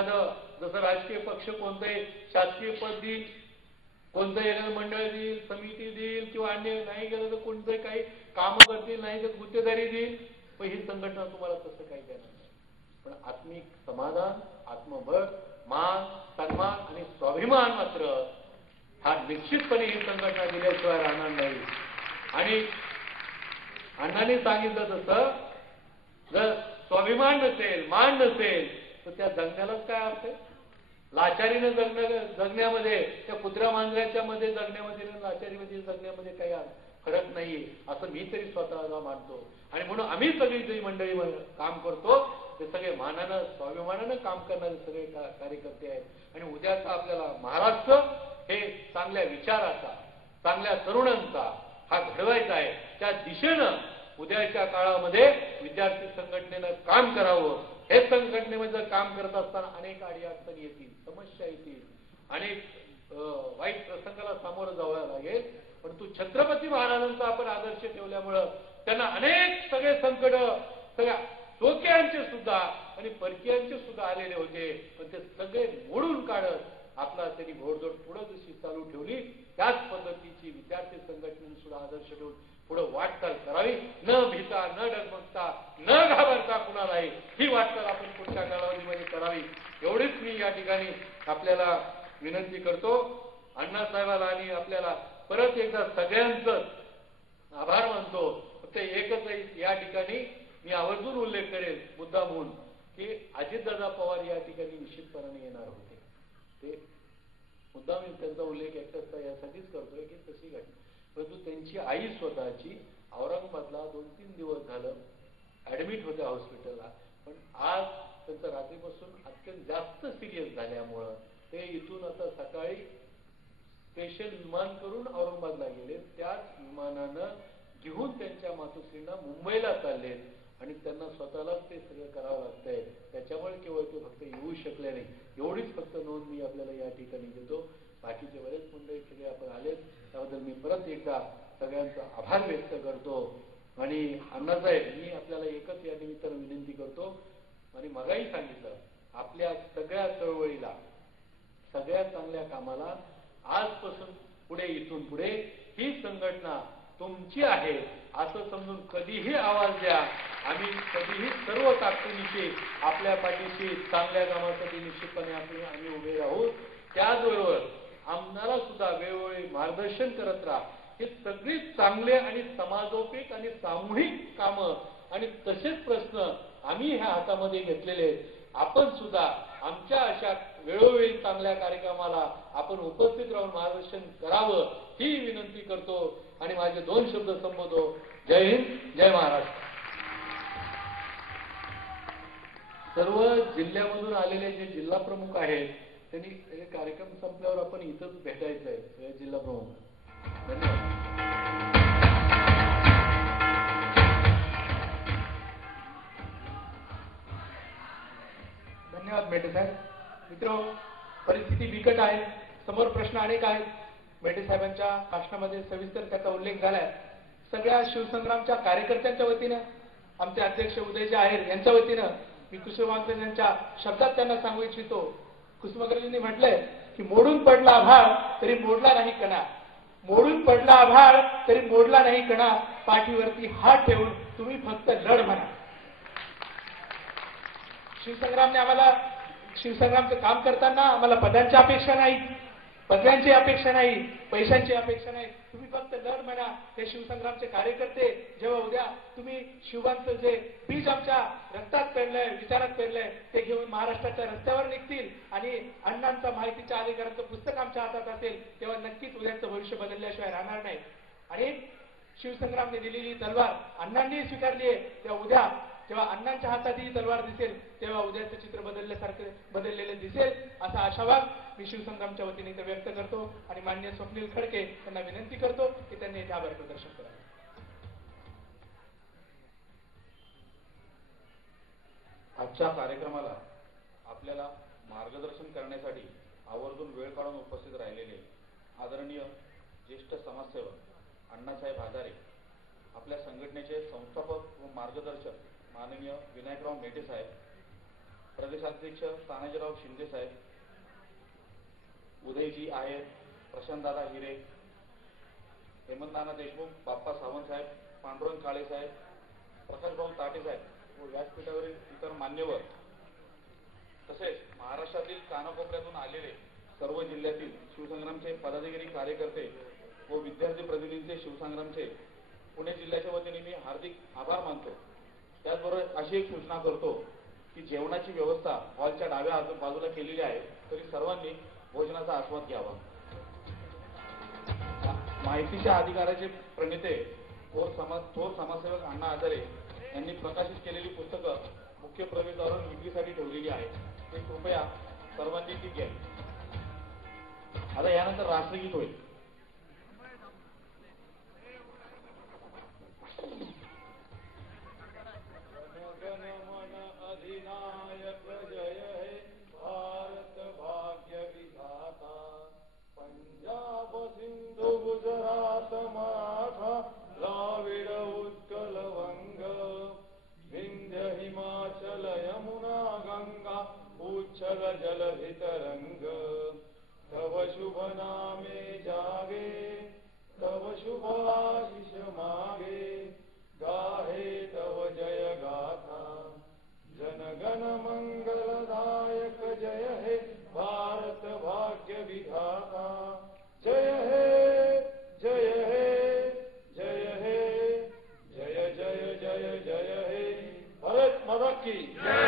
एखादं जसं राजकीय पक्ष कोणतंही शासकीय पद देईल, कोणतं एखादं मंडळ देईल, समिती देईल किंवा अन्य नाही गेलं तर कोणतंही काही कामं करतील, नाही तर गुत्तेदारी देईल, पण ही संघटना तुम्हाला तसं काही देणार नाही. पण आत्मिक समाधान, आत्मबळ, मान, सन्मान आणि स्वाभिमान मात्र हा निश्चितपणे ही संघटना दिल्याशिवाय राहणार नाही. आणि अण्णांनी सांगितलं तसं जर स्वाभिमान नसेल, मान नसेल तर त्या जगण्यालाच काय अर्थ आहे? लाचारीनं जगण्यामध्ये, त्या कुत्र्या मांजराच्या मध्ये जगण्यामध्ये लाचारीमध्ये जगण्यामध्ये काही फरक नाहीये असं मी तरी स्वतःला मानतो. आणि म्हणून आम्ही सगळी जी मंडळी काम करतो ते सगळे मानानं, स्वाभिमानानं काम करणारे सगळे कार्यकर्ते आहेत. आणि उद्याचा आपल्याला महाराष्ट्र हे चांगल्या विचाराचा, चांगल्या तरुणांचा हा घडवायचा आहे. त्या दिशेनं उद्याच्या काळामध्ये विद्यार्थी संघटनेनं काम करावं. हे संघटनेमध्ये काम करत असताना अनेक अडीअडचणी येतील, समस्या येतील, अनेक वाईट प्रसंगाला सामोरं जावं लागेल. परंतु छत्रपती महाराजांचा आपण आदर्श ठेवल्यामुळं त्यांना अनेक सगळे संकट, सगळ्या टोक्यांचे सुद्धा आणि परकीयांचे सुद्धा आलेले होते, पण ते सगळे मोडून काढत आपला त्यांनी घोडदौड पुढे जशी चालू ठेवली त्याच पद्धतीची विद्यार्थी संघटनेने सुद्धा आदर्श ठेवून पुढे वाटचाल करावी. न भीता, न डगमगता, न घाबरता कुणालाही ही वाटचाल आपण पुढच्या कालावधीमध्ये करावी. एवढीच मी या ठिकाणी आपल्याला विनंती करतो. अण्णासाहेबाला आणि आपल्याला परत एकदा सगळ्यांचं आभार मानतो. फक्त एकच या ठिकाणी मी आवर्जून उल्लेख करेल मुद्दा म्हणून की अजितदादा पवार या ठिकाणी निश्चितपणाने येणार होते. ते मुद्दा मी त्यांचा उल्लेख एकटाच यासाठीच करतोय की तशी घटना. परंतु त्यांची आई स्वतःची औरंगाबादला 2-3 दिवस झालं ऍडमिट होत्या हॉस्पिटलला. पण आज त्यांचं रात्रीपासून अत्यंत जास्त सिरियस झाल्यामुळं ते इथून आता सकाळी स्पेशल विमान करून औरंगाबादला गेले. त्याच विमानानं घेऊन त्यांच्या मातोश्रींना मुंबईला चाललेत आणि त्यांना स्वतःलाच ते सगळं करावं लागतंय. त्याच्यामुळे केवळ ते फक्त येऊ शकले नाही. एवढीच फक्त नोंद मी आपल्याला या ठिकाणी देतो. बाकीचे बरेच मंडळी सगळे आपण आलेत त्याबद्दल मी परत एकदा सगळ्यांचा आभार व्यक्त करतो. आणि अण्णासाहेब, मी आपल्याला एकच या निमित्तानं विनंती करतो आणि मगाही सांगितलं, आपल्या सगळ्या चळवळीला, सगळ्या चांगल्या कामाला आजपासून पुढे, इथून पुढे ही संघटना तुमची आहे असं समजून कधीही आवाज द्या. आम्ही कधीही सर्व ताकदीनिशी आपल्या पाठीशी चांगल्या कामासाठी निश्चितपणे आम्ही उभे राहू. त्याचबरोबर आम्हाला सुद्धा वेळोवेळी मार्गदर्शन करत राहा. हे सगळी चांगले आणि समाजोपयोगी आणि सामूहिक कामं आणि तसेच प्रश्न आम्ही ह्या हातामध्ये घेतलेले आहेत. आपण सुद्धा आमच्या अशा वेळोवेळी चांगल्या कार्यक्रमाला आपण उपस्थित राहून मार्गदर्शन करावं ही विनंती करतो आणि माझे 2 शब्द संबोधतो. जय हिंद, जय महाराष्ट्र. सर्व जिल्ह्यामधून आलेले जे जिल्हा प्रमुख आहेत त्यांनी कार्यक्रम संपल्यावर आपण इथंच भेटायचं आहे जिल्हा प्रमुख. धन्यवाद. धन्यवाद मेटे साहेब. मित्र, परिस्थिती बिकट आहे, समोर प्रश्न अनेक आहेत. मेटे साहेबांच्या भाषणामध्ये सविस्तर त्याचा उल्लेख झालाय. सगळ्या शिवसंग्रामच्या कार्यकर्त्यांच्या वतीनं, आमचे अध्यक्ष उदयजी आहेर यांच्या वतीनं मी कुसुमाग्रज यांच्या शब्दात त्यांना सांगू इच्छितो. कुसुमाग्रजांनी म्हटलंय की मोडून पडला आभाळ तरी मोडला नाही कणा, मोडून पडला आभाळ तरी मोडला नाही कणा, पाठीवरती हात ठेवून तुम्ही फक्त लढ म्हणा. शिवसंग्रामने आम्हाला, शिवसंग्रामचं काम करताना आम्हाला पदांची अपेक्षा नाही, पदव्यांची अपेक्षा नाही, पैशांची अपेक्षा नाही. तुम्ही फक्त लढ म्हणा. हे शिवसंग्रामचे कार्यकर्ते जेव्हा उद्या तुम्ही शिवांचं जे बीज आमच्या रक्तात पेरलंय, विचारात पेरलंय, ते घेऊन महाराष्ट्राच्या रस्त्यावर निघतील आणि अण्णांचा माहितीच्या अधिकाराचं पुस्तक आमच्या हातात असेल तेव्हा नक्कीच उद्याचं भविष्य बदलल्याशिवाय राहणार नाही. आणि शिवसंग्रामने दिलेली तलवार अण्णांनी स्वीकारली आहे. तेव्हा उद्या जेव्हा अण्णांच्या हातात ही तलवार दिसेल तेव्हा उद्याचं चित्र बदललेलं दिसेल असा आशावाद मी शिवसंग्रामच्या वतीने इथे व्यक्त करतो. आणि माननीय स्वप्नील खडके यांना विनंती करतो की त्यांनी इथे आभार प्रदर्शन करावे. आजच्या कार्यक्रमाला आपल्याला मार्गदर्शन करण्यासाठी आवर्जून वेळ काढून उपस्थित राहिलेले आदरणीय ज्येष्ठ समाजसेवक अण्णासाहेब हजारे, आपल्या संघटनेचे संस्थापक व मार्गदर्शक माननीय विनायकराव मेटे साहेब, प्रदेशाध्यक्ष तानाजीराव शिंदे साहेब, उदयजी आहेर, प्रशांतदादा हिरे, हेमंतनाना देशमुख, बाप्पा सावंत साहेब, पांडुरंग काळे साहेब, प्रकाशभाऊ ताटे साहेब व व्यासपीठावरील इतर मान्यवर, तसेच महाराष्ट्रातील कानाकोपऱ्यातून आलेले सर्व जिल्ह्यातील शिवसंग्रामचे पदाधिकारी, कार्यकर्ते व विद्यार्थी प्रतिनिधींचे शिवसंग्रामचे पुणे जिल्ह्याच्या वतीने मी हार्दिक आभार मानतो. त्याचबरोबर अशी एक सूचना करतो की जेवणाची व्यवस्था हॉलच्या डाव्या बाजूला केलेली आहे, तरी सर्वांनी भोजनाचा आस्वाद घ्यावा. माहितीच्या अधिकाराचे प्रणेते थोर समाजसेवक अण्णा हजारे यांनी प्रकाशित केलेली पुस्तकं मुख्य प्रवेशद्वारावर विक्रीसाठी ठेवलेली आहे, ते कृपया सर्वांनी ती घ्यावी. आता यानंतर राष्ट्रगीत होईल. अधिनायक जय हे भारत भाग्य विधाता, पंजाब सिंधु गुजरात मराठा द्राविड उत्कल वंग, विंध्य हिमाचल यमुना गंगा उच्छल जलधि तरंग, तव शुभ नामे जागे, तव शुभ आशीष मागे, गाहे तव जय गाथा, जनगण मंगलदायक जय हे भारत भाग्य विधाता, जय हे जय हे जय हे जय जय जय जय हे, भारत माता की जय.